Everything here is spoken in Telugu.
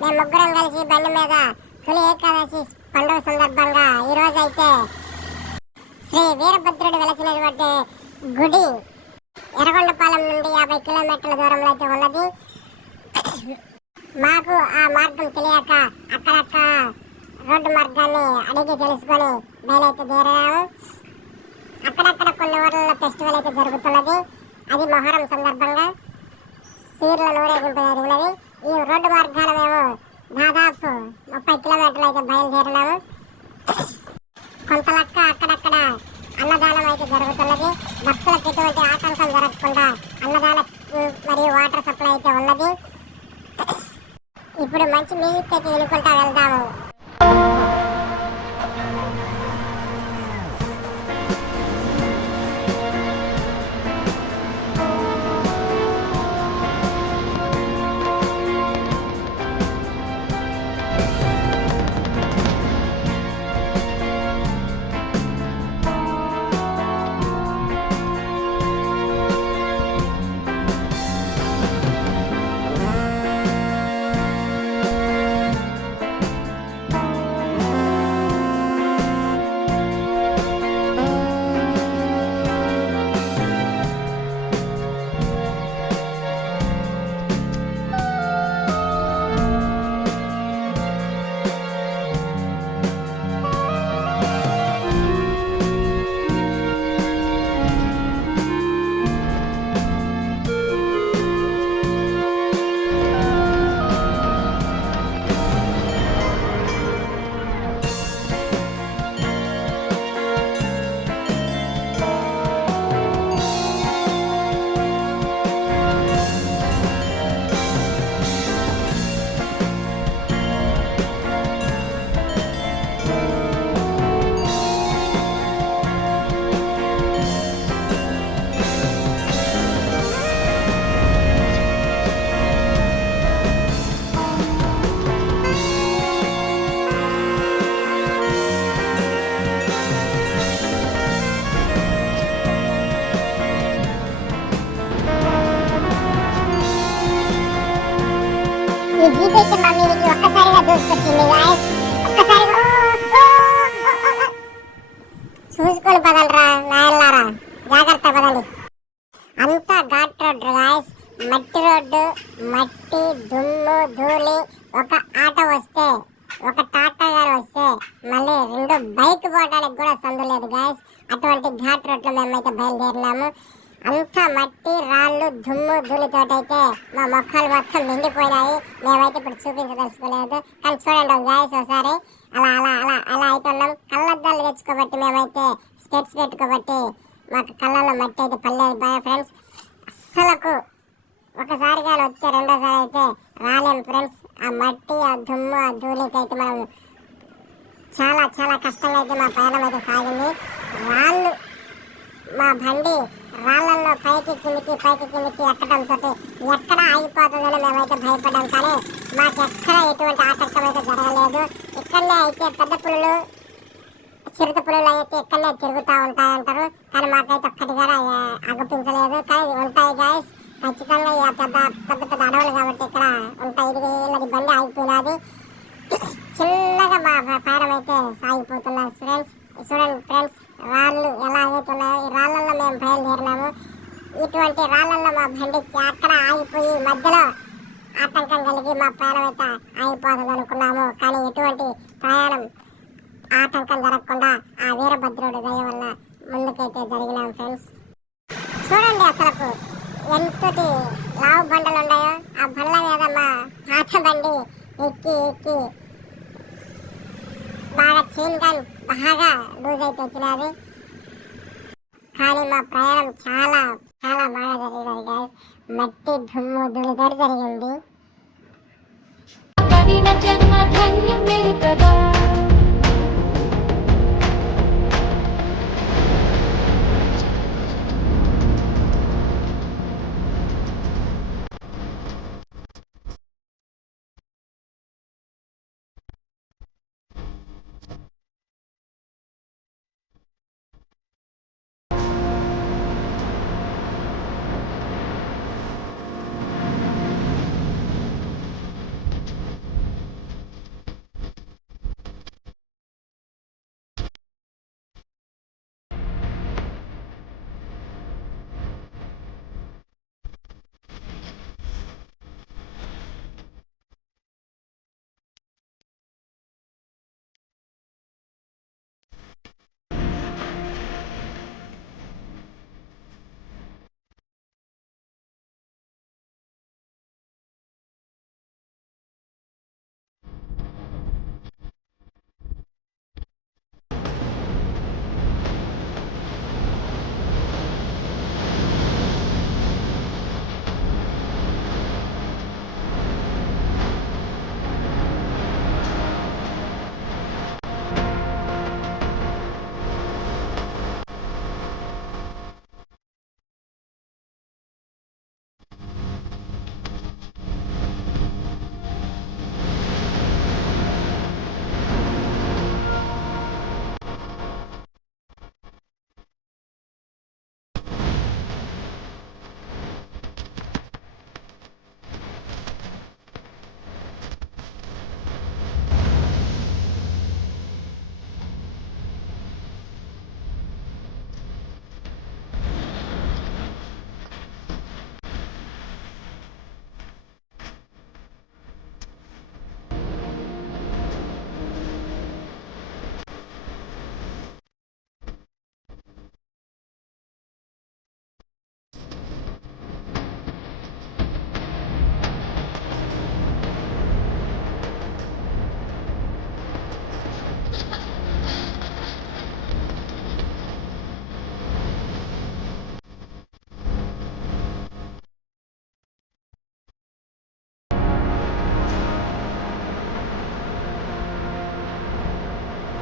మేము ముగ్గురం కలిసి బండి మీద తొలి ఏకాదశి పండుగ సందర్భంగా ఈ అయితే శ్రీ వీరభద్రుడు వెలసినటువంటి గుడి ఎర్రగొండపాలెం నుండి యాభై కిలోమీటర్ల దూరంలో అయితే ఉన్నది. మాకు ఆ మార్గం తెలియక అక్కడక్క రోడ్డు మార్గాన్ని అడిగి తెలుసుకొని బయలైతే చేరాము అక్కడక్కడ కొన్ని ఊర్లలో ఫెస్టివల్ అయితే జరుగుతున్నది. అది మొహరం సందర్భంగా పీర్ల నూరేగింపు జరిగినది. ఈ రోడ్డు మార్గాలు మేము దాదాపు ముప్పై కిలోమీటర్లు అయితే బయలుదేరినాము కొంత లెక్క అక్కడక్కడ అన్నదానం అయితే జరుగుతున్నది. భక్తులకు ఎటువంటి ఆటంకం జరగకుండా అన్నదాన మరియు వాటర్ సప్లై అయితే ఉన్నది. ఇప్పుడు మంచి మ్యూజిక్ అయితే వినుకుంటా వెళ్దాము. ఈ జీప్ అయితే మా మీదకి ఒక్కసారిగా దూసుకొచ్చింది guys. ఒక్కసారిగా ఓ, ఓ, ఓ, ఓ, ఓ. చూసుకొని పదండ్రా నాయల్లారా జాగ్రత్త పదండి. అంతా ఘాట్ రోడ్డు గాయస్ మట్టి రోడ్డు మట్టి దుమ్ము ధూళి. ఒక ఆటో వస్తే ఒక టాటా గారు వస్తే మళ్ళీ రెండు బైక్ పోవడానికి కూడా సందు లేదు గాయస్ అటువంటి ఘాట్ రోడ్లో మేమైతే బయలుదేరినాము. అంతా మట్టి రాళ్ళు దుమ్ము ధూళితోటైతే మా మొక్కలు మొత్తం నిండిపోయినాయి. మేమైతే ఇప్పుడు చూపించదలుచుకోలేదు. కానీ చూడండి ఒక గాయస్ ఒకసారి అలా అలా అలా అలా అయితే ఉన్నాం. కళ్ళద్దాలు తెచ్చుకోబట్టి మేమైతే స్టెప్స్ పెట్టుకోబట్టి మాకు కళ్ళలో మట్టి అయితే పడలేదు. బాగా ఫ్రెండ్స్ అస్సలకు ఒకసారి కానీ వచ్చే రెండోసారి అయితే రాలేము ఫ్రెండ్స్. ఆ మట్టి ఆ దుమ్ము ఆ ధూళికి అయితే మనం చాలా చాలా కష్టంగా అయితే మా ప్రయాణం అయితే సాగింది. వాళ్ళు మా బండి రాళ్ళల్లో పైకి కిమికి పైకి కిందికి ఎక్కడంతో ఎక్కడ ఆగిపోతుందని మేమైతే భయపడ్డాం. కానీ మాకు ఎక్కడ ఎటువంటి ఆటంకం అయితే జరగలేదు. ఇక్కడనే అయితే పెద్ద పులులు చిరుత పులులు అయితే ఇక్కడనే తిరుగుతూ ఉంటాయంటారు కానీ మాకైతే ఒక్కటి కూడా అగుపించలేదు కానీ ఉంటాయి గాయస్ ఖచ్చితంగా పెద్ద పెద్ద పెద్ద అడవులు కాబట్టి ఇక్కడ ఉంటాయి. ఇది వీళ్ళది బండి ఆగిపోయినది. చిన్నగా మా ప్రయాణం అయితే సాగిపోతున్నారు ఫ్రెండ్స్ చూడండి ఫ్రెండ్స్ రాళ్ళు ఎలా ఆగుతున్నాయో ఈ రాళ్ళల్లో మేము బయలుదేరినాము. ఇటువంటి రాళ్ళల్లో మా బండికి అక్కడ ఆగిపోయి మధ్యలో ఆటంకం కలిగి మా ప్రయాణం అయితే ఆగిపోతుంది అనుకున్నాము. కానీ ఎటువంటి ప్రయాణం ఆటంకం జరగకుండా ఆ వీరభద్రుడి దయ వల్ల ముందుకైతే జరిగినాం ఫ్రెండ్స్. చూడండి అసలకు ఎంతటి లావు బండలు ఉన్నాయో ఆ బండ్ల మీద మా పాత బండి ఎక్కి ఎక్కి బాగా చైన్ బాగా లూజ్ అయితే వచ్చినది కానీ మా ప్రయాణం చాలా చాలా బాగా జరిగినది guys. మట్టి దుమ్ము దులిదరి జరిగింది. జన్మ ధన్యం కదా